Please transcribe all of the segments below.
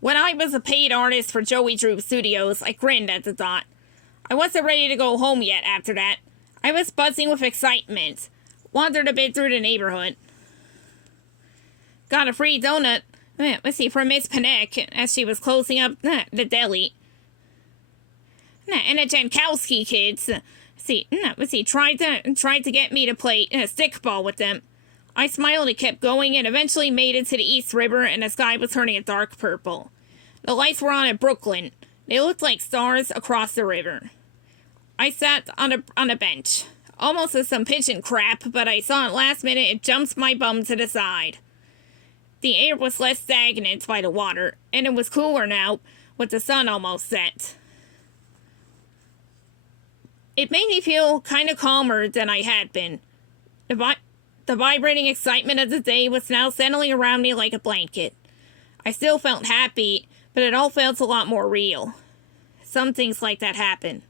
When I was a paid artist for Joey Drew Studios, I grinned at the thought. I wasn't ready to go home yet after that. I was buzzing with excitement. Wandered a bit through the neighborhood. Got a free donut, from Miss Panek as she was closing up the deli. And the Jankowski kids, tried to get me to play stickball with them. I smiled and kept going and eventually made it to the East River and the sky was turning a dark purple. The lights were on in Brooklyn. They looked like stars across the river. I sat on a bench. Almost as some pigeon crap, but I saw at last minute it jumps my bum to the side. The air was less stagnant by the water, and it was cooler now, with the sun almost set. It made me feel kind of calmer than I had been. The vibrating excitement of the day was now settling around me like a blanket. I still felt happy, but it all felt a lot more real. Some things like that happen.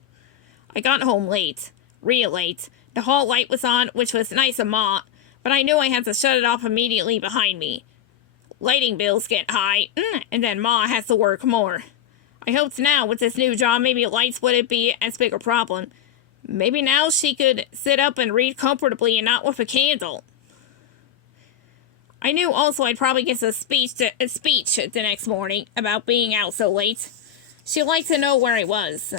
I got home late. Real late. The hall light was on, which was nice of Ma, but I knew I had to shut it off immediately behind me. Lighting bills get high, and then Ma has to work more. I hoped now, with this new job, maybe lights wouldn't be as big a problem. Maybe now she could sit up and read comfortably and not with a candle. I knew also I'd probably get a speech the next morning about being out so late. She'd like to know where I was.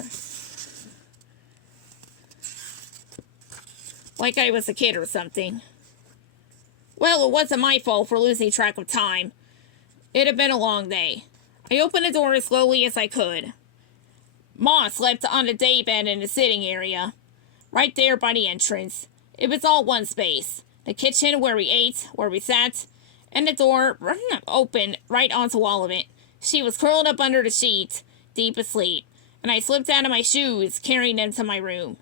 Like I was a kid or something. Well, it wasn't my fault for losing track of time. It had been a long day. I opened the door as slowly as I could. Ma slept on the daybed in the sitting area, right there by the entrance. It was all one space. The kitchen where we ate, where we sat, and the door open right onto all of it. She was curled up under the sheet, deep asleep, and I slipped out of my shoes, carrying them to my room.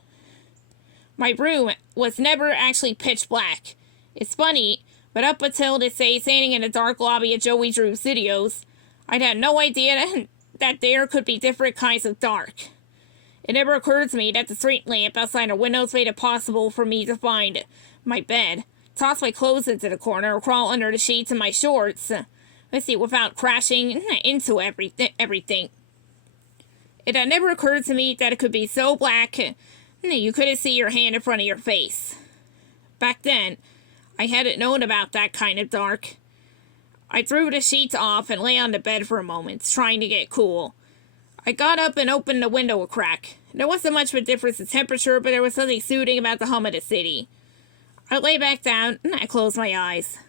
My room was never actually pitch black. It's funny, but up until this day, standing in the dark lobby at Joey Drew Studios, I'd had no idea that there could be different kinds of dark. It never occurred to me that the street lamp outside the windows made it possible for me to find my bed, toss my clothes into the corner, or crawl under the sheets in my shorts, without crashing into everything. It had never occurred to me that it could be so black you couldn't see your hand in front of your face. Back then, I hadn't known about that kind of dark. I threw the sheets off and lay on the bed for a moment, trying to get cool. I got up and opened the window a crack. There wasn't much of a difference in temperature, but there was something soothing about the hum of the city. I lay back down and I closed my eyes.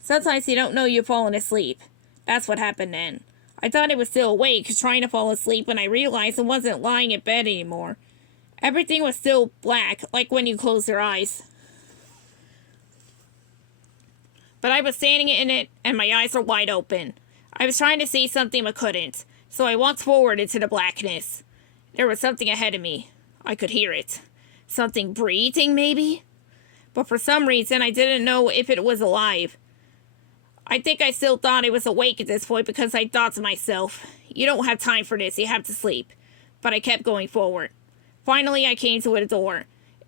Sometimes you don't know you've fallen asleep. That's what happened then. I thought I was still awake, trying to fall asleep, when I realized I wasn't lying in bed anymore. Everything was still black, like when you close your eyes. But I was standing in it, and my eyes were wide open. I was trying to see something but couldn't, so I walked forward into the blackness. There was something ahead of me. I could hear it. Something breathing, maybe? But for some reason, I didn't know if it was alive. I think I still thought I was awake at this point because I thought to myself, you don't have time for this, you have to sleep. But I kept going forward. Finally, I came to a door.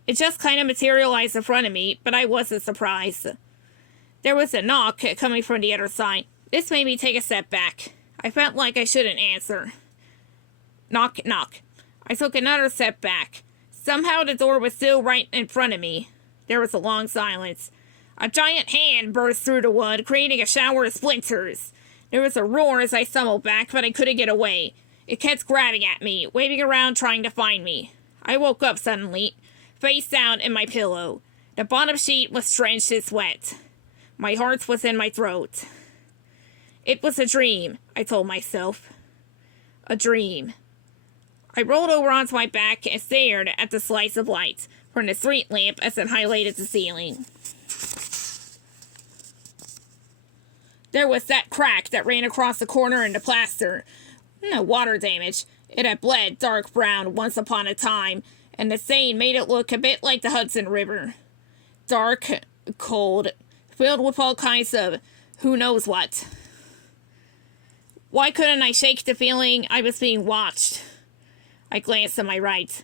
It just kind of materialized in front of me, but I wasn't surprised. There was a knock coming from the other side. This made me take a step back. I felt like I shouldn't answer. Knock, knock. I took another step back. Somehow the door was still right in front of me. There was a long silence. A giant hand burst through the wood, creating a shower of splinters. There was a roar as I stumbled back, but I couldn't get away. It kept grabbing at me, waving around trying to find me. I woke up suddenly, face down in my pillow. The bottom sheet was drenched in sweat. My heart was in my throat. It was a dream, I told myself. A dream. I rolled over onto my back and stared at the slice of light from the street lamp as it highlighted the ceiling. There was that crack that ran across the corner in the plaster. No water damage. It had bled dark brown once upon a time, and the stain made it look a bit like the Hudson River. Dark, cold, filled with all kinds of who knows what. Why couldn't I shake the feeling I was being watched? I glanced to my right.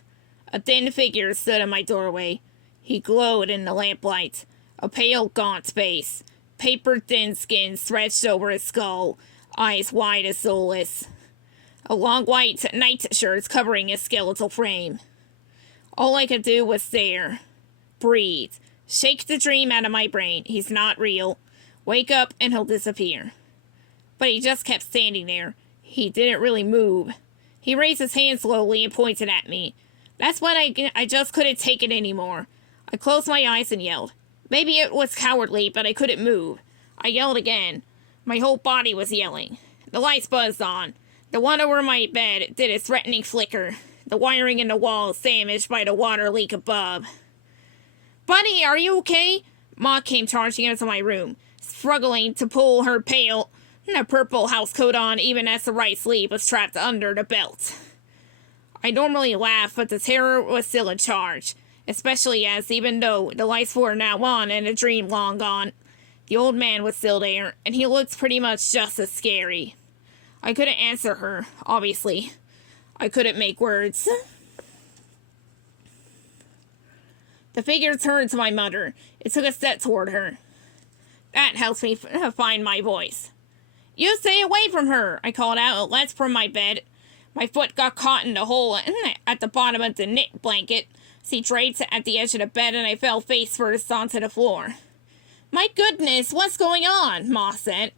A thin figure stood in my doorway. He glowed in the lamplight. A pale, gaunt face. Paper-thin skin stretched over his skull. eyes wide as soulless. A long white nightshirt covering his skeletal frame. All I could do was stare. Breathe. Shake the dream out of my brain. He's not real. Wake up and he'll disappear. But he just kept standing there. He didn't really move. He raised his hand slowly and pointed at me. That's when I just couldn't take it anymore. I closed my eyes and yelled. Maybe it was cowardly, but I couldn't move. I yelled again. My whole body was yelling. The lights buzzed on. The one over my bed did a threatening flicker. The wiring in the wall damaged by the water leak above. Buddy, are you okay? Ma came charging into my room, struggling to pull her pale, purple housecoat on even as the right sleeve was trapped under the belt. I normally laugh, but the terror was still in charge, especially as, even though the lights were now on and the dream long gone, the old man was still there, and he looked pretty much just as scary. I couldn't answer her, obviously. I couldn't make words. The figure turned to my mother. It took a step toward her. That helps me find my voice. You stay away from her, I called out and leapt from my bed. My foot got caught in the hole at the bottom of the knit blanket. She draped at the edge of the bed and I fell face first onto the floor. My goodness, what's going on? Ma said.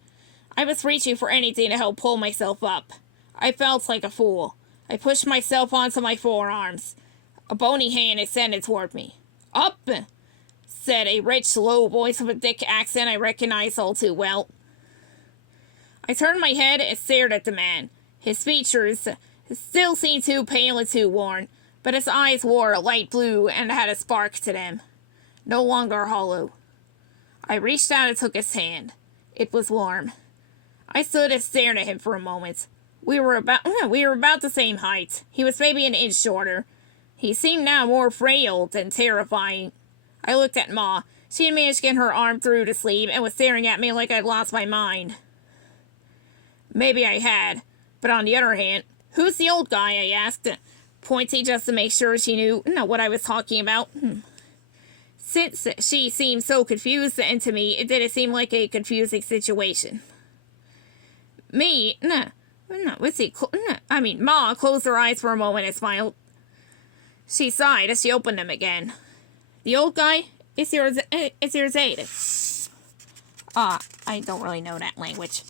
I was reaching for anything to help pull myself up. I felt like a fool. I pushed myself onto my forearms. A bony hand extended toward me. Up, said a rich, low voice with a thick accent I recognized all too well. I turned my head and stared at the man. His features still seemed too pale and too worn, but his eyes wore a light blue and had a spark to them. No longer hollow. I reached out and took his hand. It was warm. I stood and stared at him for a moment. We were about the same height. He was maybe an inch shorter. He seemed now more frail and terrifying. I looked at Ma. She had managed to get her arm through the sleeve and was staring at me like I'd lost my mind. Maybe I had. But on the other hand, who's the old guy? I asked, pointing just to make sure she knew what I was talking about. Since she seemed so confused, and to me, it didn't seem like a confusing situation. Me? No, let's see. Ma closed her eyes for a moment and smiled. She sighed as she opened them again. The old guy? It's your Zaid. I don't really know that language.